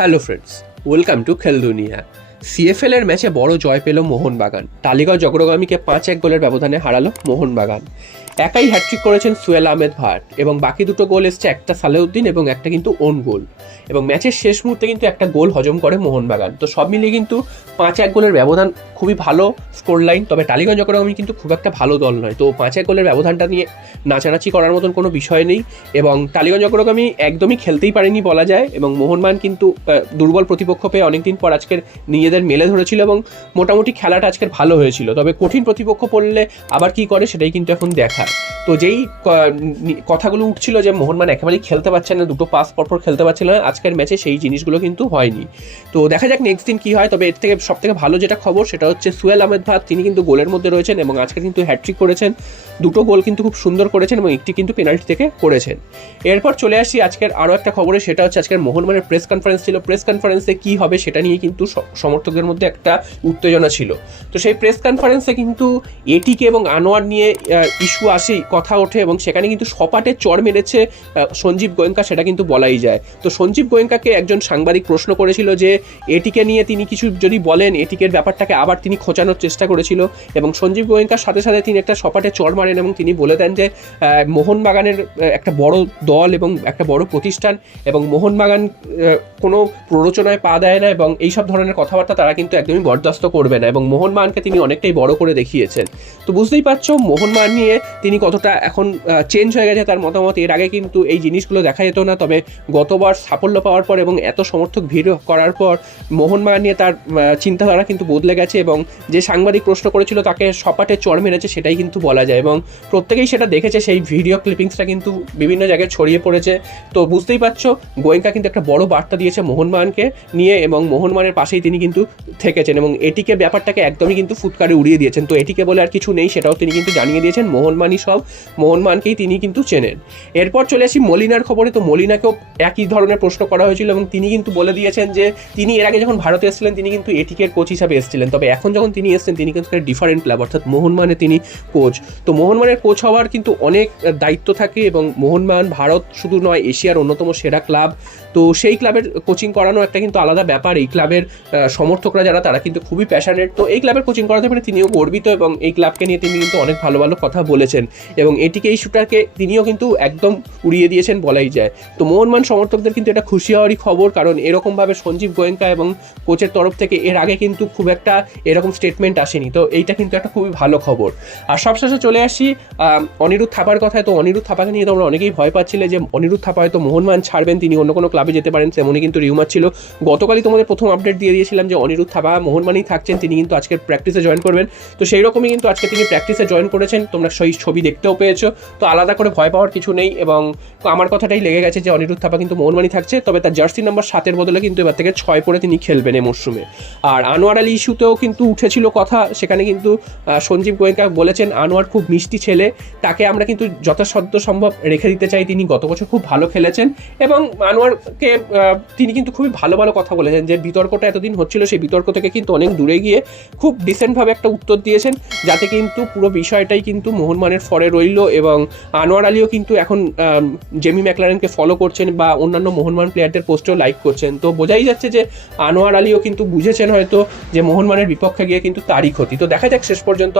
Hello friends, welcome to খেল দুনিয়া। CFL এর ম্যাচে বড় জয় পেল মোহনবাগান। টালিগঞ্জ অগ্রগামীকে 5-1 গোলের ব্যবধানে হারালো মোহনবাগান। একাই হ্যাটট্রিক করেছেন সুয়েল আহমেদ ভাট এবং বাকি দুটো গোল এসছে, একটা সালেউদ্দিন এবং একটা কিন্তু ওন গোল। এবং ম্যাচের শেষ মুহূর্তে কিন্তু একটা গোল হজম করে মোহনবাগান। তো সব মিলিয়ে কিন্তু 5-1 গোলের ব্যবধান খুবই ভালো স্কোর লাইন। তবে টালিগঞ্জ অগ্রগামী কিন্তু খুব একটা ভালো দল নয়, তো 5-1 গোলের ব্যবধানটা নিয়ে নাচানাচি করার মতন কোনো বিষয় নেই। এবং টালিগঞ্জ অগ্রগামী একদমই খেলতেই পারেনি বলা যায়, এবং মোহনবাগান কিন্তু দুর্বল প্রতিপক্ষ পেয়ে অনেকদিন পর আজকের নিজেদের মেলে ধরেছিল এবং মোটামুটি খেলাটা আজকের ভালো হয়েছিল। তবে কঠিন প্রতিপক্ষ পড়লে আবার কি করে সেটাই কিন্তু এখন দেখার। তো যেই কথাগুলো উঠছিল যে মোহনবাগান একেবারেই খেলতে পারছে না, দুটো পাস পরপর খেলতে পারছিল না, আজকের ম্যাচে সেই জিনিসগুলো কিন্তু হয়নি। তো দেখা যাক নেক্সট দিন কী হয়। তবে এর থেকে সব থেকে ভালো যেটা খবর সেটা হচ্ছে সুয়েল আহমেদ ভাট, তিনি কিন্তু গোলের মধ্যে রয়েছেন এবং আজকে কিন্তু হ্যাটট্রিক করেছেন, দুটো গোল কিন্তু খুব সুন্দর করেছেন এবং একটি কিন্তু পেনাল্টি থেকে করেছেন। এরপর চলে আসি আজকের আরও একটা খবরে, সেটা হচ্ছে আজকের মোহনবাগানের প্রেস কনফারেন্স ছিল। প্রেস কনফারেন্সে কী হবে সেটা নিয়ে কিন্তু সমর্থকদের মধ্যে একটা উত্তেজনা ছিল। তো সেই প্রেস কনফারেন্সে কিন্তু এটিকে এবং আনোয়ার নিয়ে ইস্যু আসেই, কথা ওঠে এবং সেখানে কিন্তু সপাটে চড় মেরেছে সঞ্জীব গোয়েঙ্কা, সেটা কিন্তু বলাই যায়। তো সঞ্জীব গোয়েঙ্কাকে একজন সাংবাদিক প্রশ্ন করেছিল যে এটিকে নিয়ে তিনি কিছু যদি বলেন, এটিকের ব্যাপারটাকে আবার তিনি খোঁচানোর চেষ্টা করেছিল এবং সঞ্জীব গোয়েঙ্কার সাথে সাথে তিনি একটা সপাটে চড় মারেন এবং তিনি বলে দেন যে মোহনবাগানের একটা বড় দল এবং একটা বড় প্রতিষ্ঠান এবং মোহনবাগান কোনো প্ররোচনায় পা দেয় না এবং এইসব ধরনের কথাবার্তা তারা কিন্তু একদমই বরদাস্ত করবে না এবং মোহনবাগানকে তিনি অনেকটাই বড় করে দেখিয়েছেন। তো বুঝতেই পারছো মোহনবাগান নিয়ে তিনি কতটা এখন চেঞ্জ হয়ে গেছে তার মতামত। এর আগে কিন্তু এই জিনিসগুলো দেখা যেত না, তবে গতবার সাফল্য পাওয়ার পর এবং এত সমর্থক ভিড় করার পর মোহনবাগান নিয়ে তার চিন্তাধারা কিন্তু বদলে গেছে এবং যে সাংবাদিক প্রশ্ন করেছিল তাকে সপাটে চড় মেরেছে সেটাই কিন্তু বলা যায় এবং প্রত্যেকেই সেটা দেখেছে। সেই ভিডিও ক্লিপিংসটা কিন্তু বিভিন্ন জায়গায় ছড়িয়ে পড়েছে। তো বুঝতেই পারছো গোয়েঙ্কা কিন্তু একটা বড় বার্তা দিয়েছে মোহনবাগানকে নিয়ে এবং মোহনবাগানের পাশেই তিনি কিন্তু থেকেছেন এবং এটিকে ব্যাপারটাকে একদমই কিন্তু ফুৎকারে উড়িয়ে দিয়েছেন। তো এটিকে বলে আর কিছু নেই সেটাও তিনি কিন্তু জানিয়ে দিয়েছেন, মোহনবাগানই সব, মোহনবাগানকেই তিনি কিন্তু চেনেন। এরপর চলে আসি মলিনার খবরে। তো মলিনাকেও একই ধরনের প্রশ্ন করা হয়েছিল এবং তিনি কিন্তু বলে দিয়েছেন যে তিনি এর আগে যখন ভারতে এসেছিলেন তিনি কিন্তু এটিকের কোচ হিসাবে এসেছিলেন, তবে এখন যখন তিনি এসেছেন তিনি কিন্তু ডিফারেন্ট ক্লাব অর্থাৎ মোহনবাগানে তিনি কোচ। তো মোহনবাগানের কোচ হওয়ার কিন্তু অনেক দায়িত্ব থাকে এবং মোহনবাগান ভারত শুধু নয়, এশিয়ার অন্যতম সেরা ক্লাব। তো সেই ক্লাবের কোচিং করানো একটা কিন্তু আলাদা ব্যাপার। এই ক্লাবের সমর্থকরা যারা তারা কিন্তু খুবই প্যাশনেট। তো এই ক্লাবের কোচিং করাতে পারে তিনিও গর্বিত এবং এই ক্লাবকে নিয়ে তিনি কিন্তু অনেক ভালো ভালো কথা বলেছেন এবং এটিকে এই শুটারকে তিনিও কিন্তু একদম উড়িয়ে দিয়েছেন বলাই যায়। তো মোহনবাগান সমর্থকদের কিন্তু এটা খুশি হওয়ারই খবর, কারণ এরকমভাবে সঞ্জীব গোয়েঙ্কা এবং কোচের তরফ থেকে এর আগে কিন্তু খুব একটা এরকম স্টেটমেন্ট আসেনি। তো এইটা কিন্তু একটা খুবই ভালো খবর। আর সবশেষে চলে আসি অনিরুদ্ধ থাপার কথায়। তো অনিরুদ্ধ থাপাকে নিয়ে তোমরা অনেকেই ভয় পাচ্ছিলে যে অনিরুদ্ধ থাপা হয়তো মোহনবাগান ছাড়বেন, তিনি অন্য কোনো ক্লাবে যেতে পারেন, তেমনই কিন্তু রিউমার ছিল। গতকালই তোমাদের প্রথম আপডেট দিয়ে দিয়েছিলাম যে অনিরুদ্ধ থাপা মোহনবাগানেই থাকছেন, তিনি কিন্তু আজকে প্র্যাকটিসে জয়েন করবেন। তো সেই রকমই কিন্তু আজকে তিনি প্র্যাকটিসে জয়েন করেছেন, তোমরা সেই ছবি দেখতেও পেয়েছো। তো আলাদা করে ভয় পাওয়ার কিছু নেই এবং আমার কথাটাই লেগে গেছে যে অনিরুদ্ধ থাপা কিন্তু মোহনবাগানই থাকছে, তবে তার জার্সি নাম্বার 7-এর বদলে কিন্তু এবার থেকে 6 পরে তিনি খেলবেন এই মরশুমে। আর আনোয়ার আলী ইস্যুতেও কিন্তু উঠেছিল কথা, সেখানে কিন্তু সঞ্জীব গোয়েঙ্কা বলেছেন আনোয়ার খুব মিষ্টি ছেলে, তাকে আমরা কিন্তু যথাসাধ্য সম্ভব রেখে দিতে চাই, তিনি গত বছর খুব ভালো খেলেছেন এবং আনোয়ারকে তিনি কিন্তু খুবই ভালো ভালো কথা বলেছেন। যে বিতর্কটা এতদিন হচ্ছিল সেই বিতর্ক থেকে কিন্তু অনেক দূরে গিয়ে খুব ডিসেন্টভাবে একটা উত্তর দিয়েছেন, যাতে কিন্তু পুরো বিষয়টাই কিন্তু মোহনবাগানের ফরে রইল এবং আনোয়ার আলীও কিন্তু এখন জেমি ম্যাকলারেনকে ফলো করছেন বা অন্যান্য মোহনবাগান প্লেয়ারদের পোস্টেও লাইক করছেন। তো বোঝাই যাচ্ছে যে আনোয়ার আলীও কিন্তু বুঝেছেন হয়তো যে মোহনবাগানের বিপক্ষে গিয়ে কিন্তু তারই ক্ষতি। তো দেখা যাক শেষ পর্যন্ত